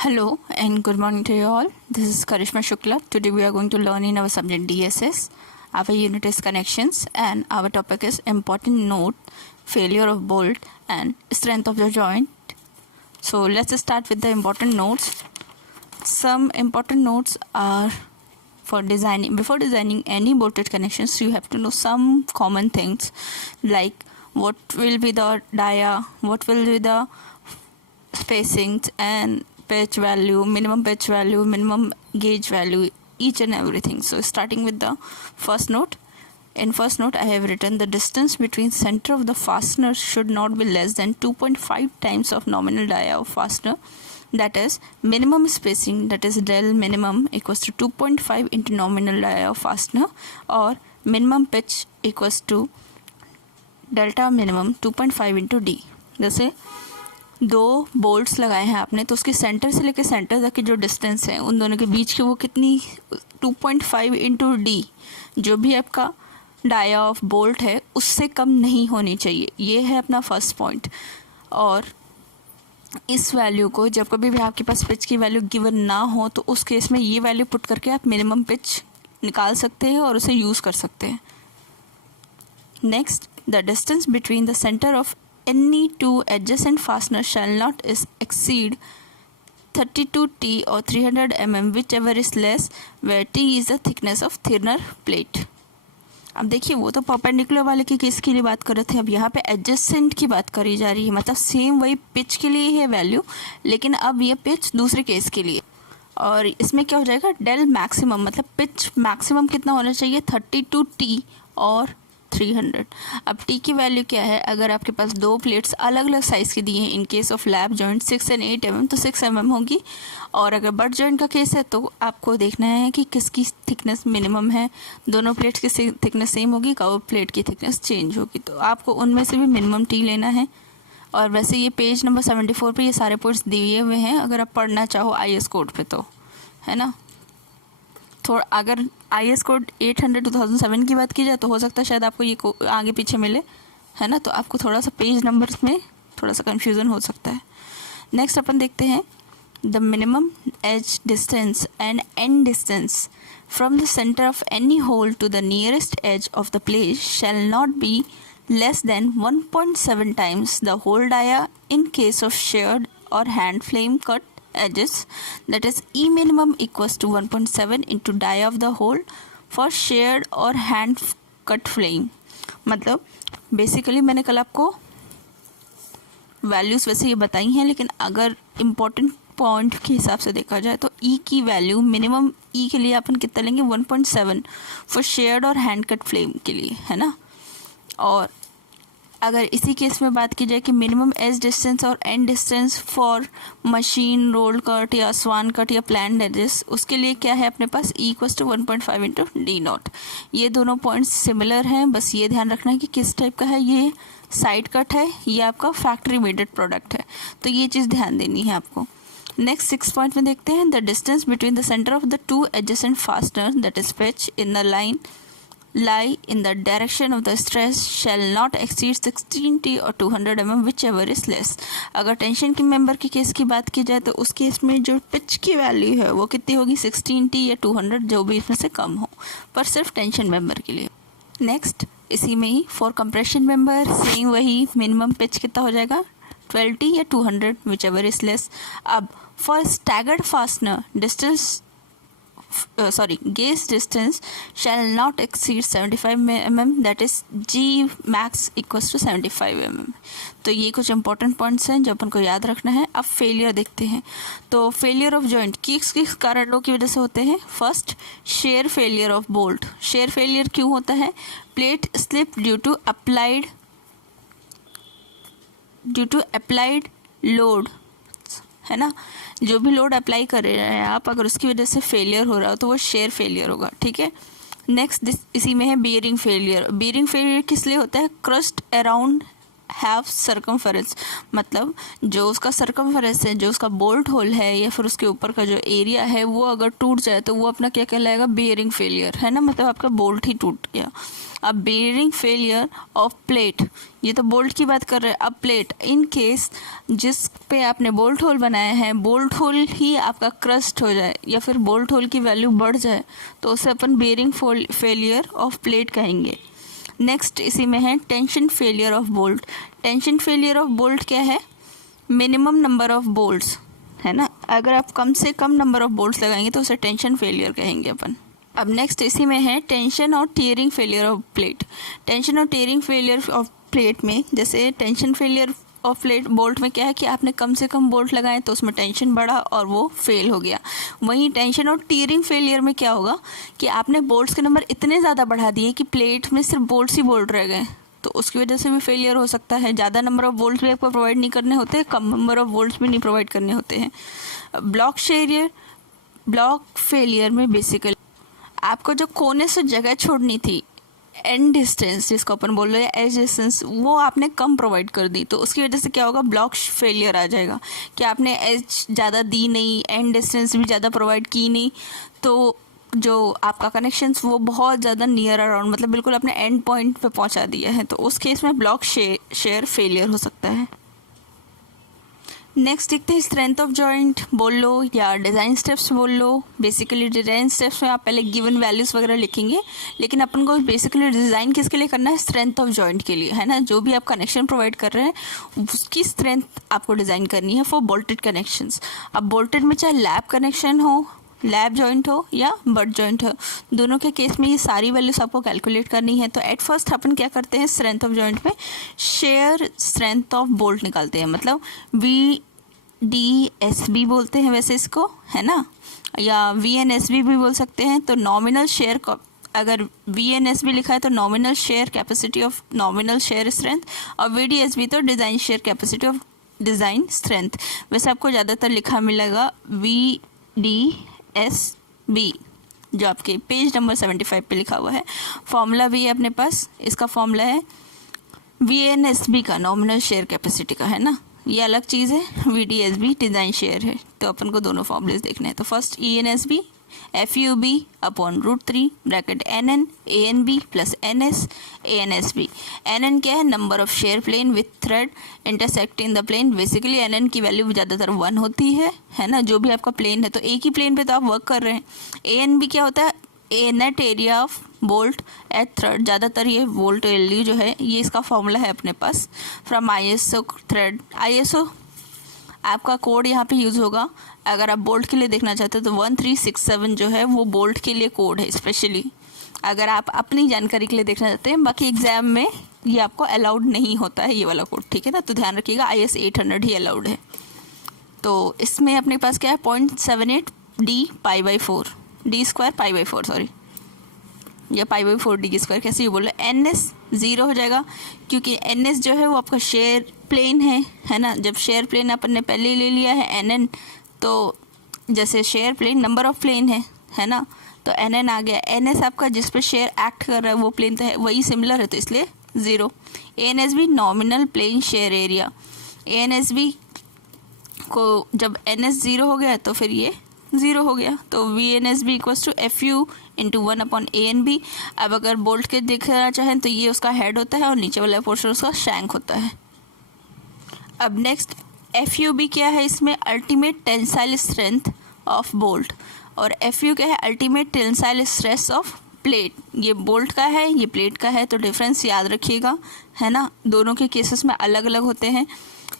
Hello and good morning to you all. This is Karishma Shukla. Today we are going to learn in our subject DSS. Our unit is connections and our topic is important note, failure of bolt and strength of the joint. So let's start with the important notes. Some important notes are for designing. Before designing any bolted connections, you have to know some common things like what will be the dia, what will be the spacings and pitch value, minimum pitch value, minimum gauge value, each and everything. So starting with the first note. In first note I have written the distance between center of the fastener should not be less than 2.5 times of nominal dia of fastener. That is minimum spacing, that is del minimum equals to 2.5 into nominal dia of fastener, or minimum pitch equals to delta minimum 2.5 into d. जैसे दो bolts लगाए हैं आपने तो उसके centre से लेकर centre तक की जो डिस्टेंस है उन दोनों के बीच की वो कितनी 2.5 इंटू डी, जो भी आपका डाया ऑफ बोल्ट है उससे कम नहीं होनी चाहिए. ये है अपना फर्स्ट पॉइंट. और इस वैल्यू को जब कभी भी आपके पास पिच की वैल्यू गिवन ना हो तो उस केस में ये वैल्यू पुट करके आप मिनिमम पिच निकाल सकते हैं और उसे यूज़ कर सकते हैं. Next, the distance between the centre of any two adjacent fasteners shall not exceed 32T or 300 mm whichever is less, where T is the thickness of thinner plate. अब देखिए वो तो परपेंडिकुलर वाले के केस के लिए बात कर रहे थे, अब यहाँ पे एडजेसेंट की बात करी जा रही है. मतलब सेम वही पिच के लिए है वैल्यू, लेकिन अब ये पिच दूसरे केस के लिए. और इसमें क्या हो जाएगा, डेल मैक्सिमम मतलब पिच मैक्सिमम कितना होना चाहिए 32T और 300. अब टी की वैल्यू क्या है, अगर आपके पास दो प्लेट्स अलग अलग साइज़ की दी हैं, इन केस ऑफ लैप जॉइंट 6 और 8 mm तो 6 mm होगी. और अगर बट जॉइंट का केस है तो आपको देखना है कि किसकी थिकनेस मिनिमम है. दोनों प्लेट्स की थिकनेस सेम होगी, कर्व प्लेट की थिकनेस चेंज होगी, तो आपको उनमें से भी मिनिमम टी लेना है. और वैसे ये पेज नंबर 74 पे ये सारे पॉइंट्स दिए हुए हैं अगर आप पढ़ना चाहो IS कोड पे, तो है ना. थोड़ा अगर IS कोड 800/2007 की बात की जाए तो हो सकता है शायद आपको ये आगे पीछे मिले, है ना, तो आपको थोड़ा सा पेज नंबर्स में थोड़ा सा कन्फ्यूज़न हो सकता है. नेक्स्ट अपन देखते हैं the minimum edge distance and end distance from the centre of any hole to the nearest edge of the plate shall not be less than 1.7 times the hole dia in case of sheared और hand flame cut edges, that is E minimum equals to 1.7 into dia of the hole for shared और hand cut flame. मतलब basically मैंने कल आपको values वैसे ये बताई हैं, लेकिन अगर इम्पोर्टेंट पॉइंट के हिसाब से देखा जाए तो E की वैल्यू मिनिमम E के लिए अपन कितना लेंगे 1.7 फॉर शेयर्ड और हैंड कट फ्लेम के लिए, है ना. और अगर इसी केस में बात की जाए कि मिनिमम एज डिस्टेंस और end distance for machine roll cut या स्वान कट या प्लान एजेस, उसके लिए क्या है अपने पास E equals to 1.5 into D not. ये दोनों पॉइंट्स सिमिलर हैं, बस ये ध्यान रखना है कि किस टाइप का है. ये साइड कट है, ये आपका फैक्ट्री मेडेड प्रोडक्ट है, तो ये चीज़ ध्यान देनी है आपको. नेक्स्ट 6 पॉइंट में देखते हैं the distance between the centre of the two adjacent fastener that is pitch in the line lie in the direction of the stress shall not exceed 16T or 200 mm whichever is less. अगर tension के member के case की बात की जाए तो उस case में जो पिच की वैल्यू है वो कितनी होगी 16T या 200, जो भी इसमें से कम हो, पर सिर्फ टेंशन मेंबर के लिए. नेक्स्ट इसी में ही फॉर कंप्रेशन मेंबर सेम वही मिनिमम पिच कितना हो जाएगा 12T या 200 whichever is less. अब for staggered fastener distance gauge distance shall not exceed 75 mm, that is G max equals to 75 mm. तो ये कुछ इंपॉर्टेंट पॉइंट्स हैं जो अपन को याद रखना है. अब फेलियर देखते हैं. तो फेलियर ऑफ जॉइंट किस किस कारणों की वजह से होते हैं. First, shear failure of bolt. Shear failure क्यों होता है, plate slip due to applied load, है ना. जो भी लोड अप्लाई कर रहे हैं आप, अगर उसकी वजह से फेलियर हो रहा हो तो वो शेयर फेलियर होगा, ठीक है. नेक्स्ट इसी में है बियरिंग फेलियर. बियरिंग फेलियर किस लिए होता है, क्रस्ट अराउंड हैव सरकमफेरेंस, मतलब जो उसका सरकमफेरेंस है, जो उसका बोल्ट होल है या फिर उसके ऊपर का जो एरिया है वो अगर टूट जाए तो वो अपना क्या कहलाएगा, बेयरिंग फेलियर, है ना, मतलब आपका बोल्ट ही टूट गया। अब बेयरिंग फेलियर ऑफ प्लेट, ये तो बोल्ट की बात कर रहे हैं। अब प्लेट, इन केस जिस पे आपने बोल्ट होल बनाया है, बोल्ट होल ही आपका क्रस्ट हो जाए या फिर बोल्ट होल की वैल्यू बढ़ जाए तो उसे अपन बेयरिंग फेलियर ऑफ प्लेट कहेंगे। नेक्स्ट इसी में है tension failure of bolt. Tension failure of bolt क्या है, मिनिमम नंबर ऑफ बोल्ट्स, है ना, अगर आप कम से कम नंबर ऑफ बोल्ट्स लगाएंगे तो उसे टेंशन फेलियर कहेंगे अपन। अब नेक्स्ट इसी में है टेंशन और tearing failure of plate. Tension और टीयरिंग फेलियर ऑफ प्लेट में, जैसे tension failure of plate bolt में क्या है कि आपने कम से कम बोल्ट लगाए तो उसमें टेंशन बढ़ा और वो फेल हो गया। वहीं टेंशन और टीयरिंग फेलियर में क्या होगा कि आपने बोल्ट्स के नंबर इतने ज़्यादा बढ़ा दिए कि प्लेट में सिर्फ बोल्ट्स ही बोल्ट रह गए, तो उसकी वजह से भी फेलियर हो सकता है। ज़्यादा नंबर ऑफ बोल्ट्स भी आपको प्रोवाइड नहीं करने होते, कम नंबर ऑफ बोल्ट्स भी नहीं प्रोवाइड करने होते हैं। ब्लॉक फेलियर में बेसिकली आपको जो कोने से जगह छोड़नी थी, एंड डिस्टेंस जिसको अपन बोल रहे हैं, एज डिस्टेंस, वो आपने कम प्रोवाइड कर दी, तो उसकी वजह से क्या होगा, ब्लॉक फेलियर आ जाएगा कि आपने एज ज़्यादा दी नहीं, एंड डिस्टेंस भी ज़्यादा प्रोवाइड की नहीं, तो जो आपका कनेक्शंस वो बहुत ज़्यादा नियर अराउंड, मतलब बिल्कुल अपने एंड पॉइंट पे पहुंचा दिया है, तो उस केस में ब्लॉक शेयर फेलियर हो सकता है। नेक्स्ट देखते हैं स्ट्रेंथ ऑफ जॉइंट बोल लो या डिज़ाइन स्टेप्स बोल लो। बेसिकली डिज़ाइन स्टेप्स में आप पहले गिवन वैल्यूज़ वगैरह लिखेंगे, लेकिन अपन को बेसिकली डिज़ाइन किसके लिए करना है, स्ट्रेंथ ऑफ जॉइंट के लिए, है ना। जो भी आप कनेक्शन प्रोवाइड कर रहे हैं उसकी स्ट्रेंथ आपको डिज़ाइन करनी है फॉर बोल्टेड कनेक्शंस। अब बोल्टेड में चाहे लैब कनेक्शन हो, लैब जॉइंट हो या बट जॉइंट हो, दोनों के केस में ये सारी वैल्यूज आपको कैलकुलेट करनी है। तो एट फर्स्ट अपन क्या करते हैं, स्ट्रेंथ ऑफ जॉइंट में शेयर स्ट्रेंथ ऑफ बोल्ट निकालते हैं, मतलब VDSB बोलते हैं वैसे इसको, है ना, या VNSB भी बोल सकते हैं। तो नॉमिनल शेयर, अगर VNSB लिखा है तो nominal share capacity of nominal shear strength, और VDSB तो design share capacity of design strength. वैसे आपको ज़्यादातर लिखा मिलेगा VDSB, जो आपके पेज नंबर 75 पे लिखा हुआ है। फॉर्मूला भी है अपने पास, इसका फॉर्मूला है VNSB का नॉमिनल शेयर कैपेसिटी का, है ना, ये अलग चीज़ है, VDSB डिज़ाइन शेयर है। तो अपन को दोनों फॉर्मूलेस देखने हैं। तो first ENSB FUB upon √3 bracket NN ANB plus NS ANSB। NN क्या है, number of shear plane with thread intersecting the plane. Basically NN की वैल्यू ज़्यादातर 1 होती है ना, जो भी आपका प्लेन है, तो एक ही प्लेन पे तो आप वर्क कर रहे हैं। ANB क्या होता है, a net area of bolt at thread, ज़्यादातर ये वोल्ट वैल्यू जो है ये इसका फॉर्मूला है अपने पास फ्रॉम ISO थ्रेड। ISO आपका कोड यहाँ पे यूज़ होगा। अगर आप बोल्ट के लिए देखना चाहते हो तो 1367 जो है वो बोल्ट के लिए कोड है स्पेशली, अगर आप अपनी जानकारी के लिए देखना चाहते हैं। बाकी एग्जाम में ये आपको अलाउड नहीं होता है ये वाला कोड, ठीक है ना, तो ध्यान रखिएगा IS 800 ही अलाउड है। तो इसमें अपने पास क्या है 0.78 D π/4 D स्क्वायर π/4 सॉरी, या π/4 D स्क्वायर, कैसे ये बोलो। NS 0 हो जाएगा क्योंकि NS जो है वो आपका शेयर प्लेन है ना। जब शेयर प्लेन अपन ने पहले ले लिया है NN, तो जैसे shear plane number of plane है ना, तो NN आ गया। NS आपका जिस पे शेयर एक्ट कर रहा है वो प्लेन तो है, वही सिमिलर है, तो इसलिए 0। ANSB nominal plane shear area, ANSB को जब NS 0 हो गया तो फिर ये 0 हो गया, तो VNSB equals to FU into 1 upon ANB। अब अगर बोल्ट के देखना चाहें तो ये उसका हेड होता है और नीचे वाला पोर्शन उसका शैंक होता है। अब नेक्स्ट FUB क्या है, इसमें ultimate tensile strength of bolt, और FU क्या है, ultimate tensile stress of plate. ये बोल्ट का है, ये प्लेट का है, तो डिफरेंस याद रखिएगा, है ना, दोनों के केसेस में अलग अलग होते हैं।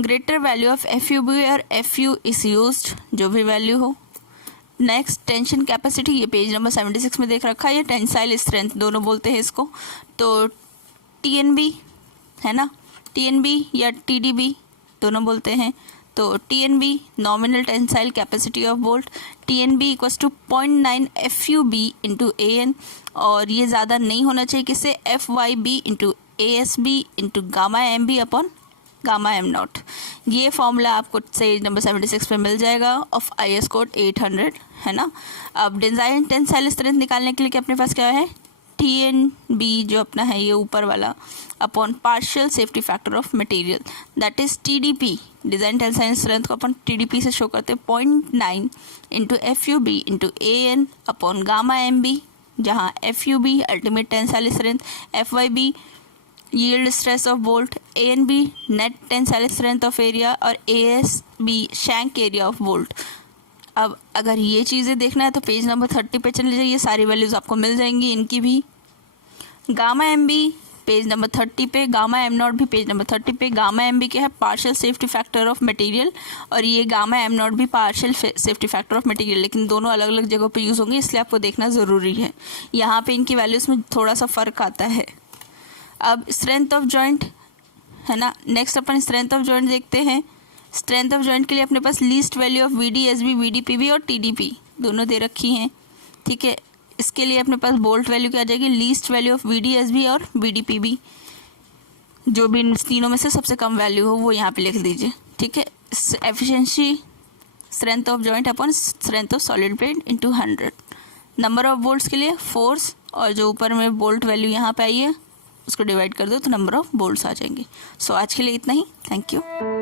ग्रेटर वैल्यू ऑफ FUB और FU इज यूज्ड, जो भी वैल्यू हो। नेक्स्ट टेंशन कैपेसिटी, ये पेज नंबर 76 में देख रखा है, ये टेंसाइल स्ट्रेंथ दोनों बोलते हैं इसको। तो TNB है ना, TNB या TDB दोनों बोलते हैं। तो TNB nominal tensile capacity of bolt, TNB equals to 0.9 FUB into AN, और ये ज़्यादा नहीं होना चाहिए, किससे, FYB into ASB into gamma MB upon gamma M0। ये फॉर्मूला आपको पेज नंबर 76 पे मिल जाएगा ऑफ IS कोड 800, है ना। अब डिज़ाइन टेंसाइल स्ट्रेंथ निकालने के लिए कि अपने पास क्या है, TNB जो अपना है ये ऊपर वाला upon partial safety factor of material that is TDP, design tensile strength को अपन TDP से शो करते हैं 0.9 into FUB into AN upon gamma MB, जहाँ FUB ultimate tensile strength, FYB yield stress of bolt, ANB net tensile strength of area और ASB shank area of bolt. अब अगर ये चीज़ें देखना है तो पेज नंबर 30 पे चले जाइए, सारी वैल्यूज़ आपको मिल जाएंगी इनकी भी। गामा MB पेज नंबर 30 पे, गामा M0 भी पेज नंबर 30 पे। गामा MB क्या है? Partial safety factor of material, और ये गामा M0 भी partial safety factor of material, लेकिन दोनों अलग अलग जगहों पे यूज़ होंगे, इसलिए आपको देखना ज़रूरी है। यहाँ पे इनकी वैल्यूज़ में थोड़ा सा फ़र्क आता है। अब स्ट्रेंथ ऑफ जॉइंट है ना, नेक्स्ट अपन स्ट्रेंथ ऑफ जॉइंट देखते हैं। स्ट्रेंथ ऑफ जॉइंट के लिए अपने पास least value of VDSB, VDPB और TDP दोनों दे रखी हैं, ठीक है। इसके लिए अपने पास बोल्ट वैल्यू क्या आ जाएगी? लीस्ट वैल्यू ऑफ VDSB और VDPB, जो भी इन तीनों में से सबसे कम वैल्यू हो वो यहाँ पे लिख दीजिए, ठीक है। Efficiency strength of joint upon strength of solid plate into 100। Number of bolts के लिए फोर्स, और जो ऊपर में बोल्ट वैल्यू यहाँ पे आई है उसको डिवाइड कर दो तो नंबर ऑफ बोल्ट्स आ जाएंगे। सो आज के लिए इतना ही, थैंक यू।